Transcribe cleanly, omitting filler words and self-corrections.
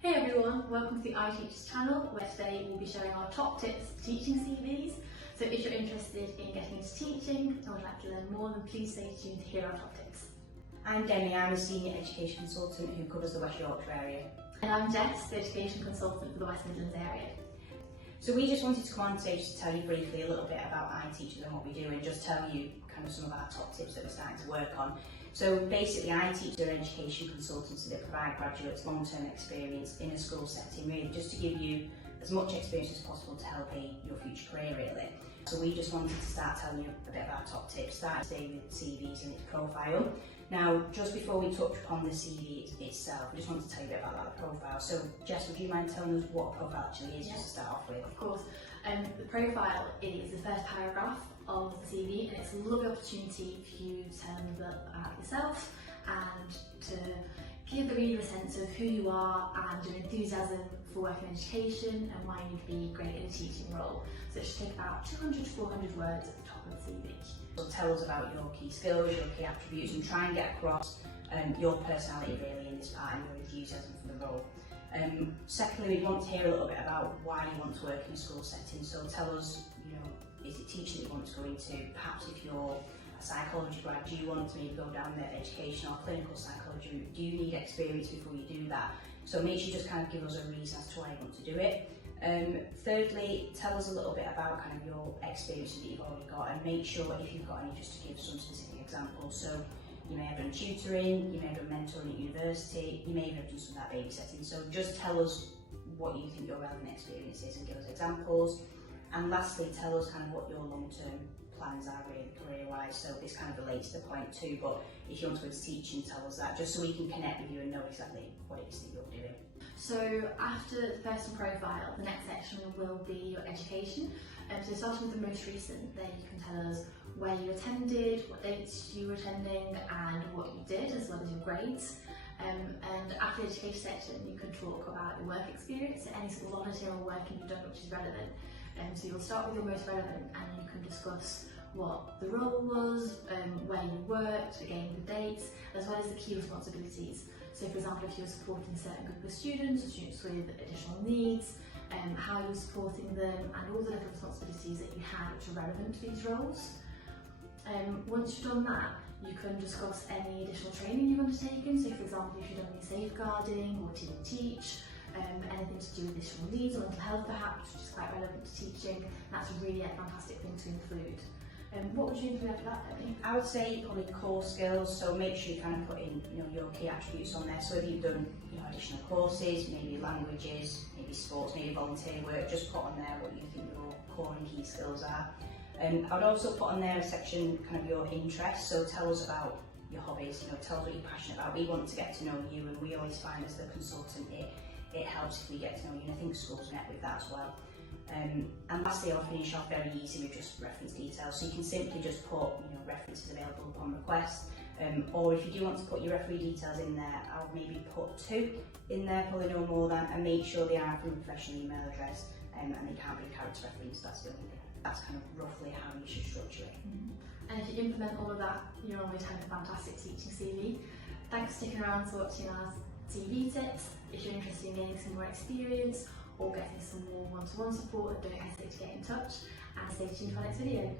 Hey everyone, welcome to the iTeachers channel, where today we'll be showing our top tips for teaching CVs. So if you're interested in getting into teaching and would like to learn more, then please stay tuned to hear our top tips. I'm Demi, I'm a Senior Education Consultant who covers the West Yorkshire area. And I'm Jess, the Education Consultant for the West Midlands area. So we just wanted to come on stage to tell you briefly a little bit about iTeachers and what we do, and just tell you kind of some of our top tips that we're starting to work on. So basically iTeachers are education consultants that provide graduates long-term experience in a school setting, really just to give you as much experience as possible to help aid your future career really. So we just wanted to start telling you a bit of our top tips, starting today with CVs and its profile. Now, just before we touch upon the CV itself, I just wanted to tell you a bit about that profile. So Jess, would you mind telling us what a profile actually is, just to start off with? Of course. The profile is the first paragraph of the CV, and it's a lovely opportunity for you to tell them about yourself and to give the reader a sense of who you are and your enthusiasm for working in education and why you'd be great in a teaching role. So it should take about 200 to 400 words at the top of the CV. So tell us about your key skills, your key attributes, and try and get across your personality really in this part and your enthusiasm for the role. Secondly, we want to hear a little bit about why you want to work in a school setting. So tell us, is it teaching that you want to go into? Perhaps if you're a psychology grad, do you want to maybe go down the education or clinical psychology route? Do you need experience before you do that? So make sure you just kind of give us a reason as to why you want to do it. Thirdly, tell us a little bit about kind of your experiences that you've already got, and make sure if you've got any, just to give some specific examples. So you may have done tutoring, you may have done mentoring at university, you may even have done some of that babysitting. So just tell us what you think your relevant experience is and give us examples. And lastly, tell us kind of what your long-term plans are really career-wise. So this kind of relates to point two, but if you want to go into teaching, tell us that, just so we can connect with you and know exactly what it is that you're doing. So after the person profile, the next section will be your education. So starting with the most recent, there you can tell us where you attended, what dates you were attending, and what you did, as well as your grades. And after the education section, you can talk about your work experience, so any sort of volunteer or work you've done which is relevant. So you'll start with your most relevant, and you can discuss what the role was, where you worked, again the dates, as well as the key responsibilities. So for example, if you were supporting a certain group of students, or students with additional needs, how you were supporting them, and all the different responsibilities that you had which are relevant to these roles. Once you've done that, you can discuss any additional training you've undertaken. So for example, if you've done any safeguarding or team teach, anything to do with additional needs or mental health perhaps, which is quite relevant to teaching, that's really a fantastic thing to include. What would you include after that, Debbie? I would say probably core skills, so make sure you kind of put in your key attributes on there. So if you've done additional courses, maybe languages, maybe sports, maybe volunteer work, just put on there what you think your core and key skills are. I would also put on there a section kind of your interests, so tell us about your hobbies, tell us what you're passionate about. We want to get to know you, and we always find as the consultant it helps if we get to know you, and I think schools net with that as well. And lastly, I'll finish off very easy with just reference details, so you can simply just put references available upon request, or if you do want to put your referee details in there, I'll maybe put 2 in there, probably no more than, and make sure they are from a professional email address, and they can't be character referees. That's the only thing. That's kind of roughly how you should structure it. And if you implement all of that, you're always having a fantastic teaching CV. Thanks for sticking around to watching our CV tips. If you're interested in gaining some more experience or getting some more one-to-one support, don't hesitate to get in touch, and stay tuned for our next video.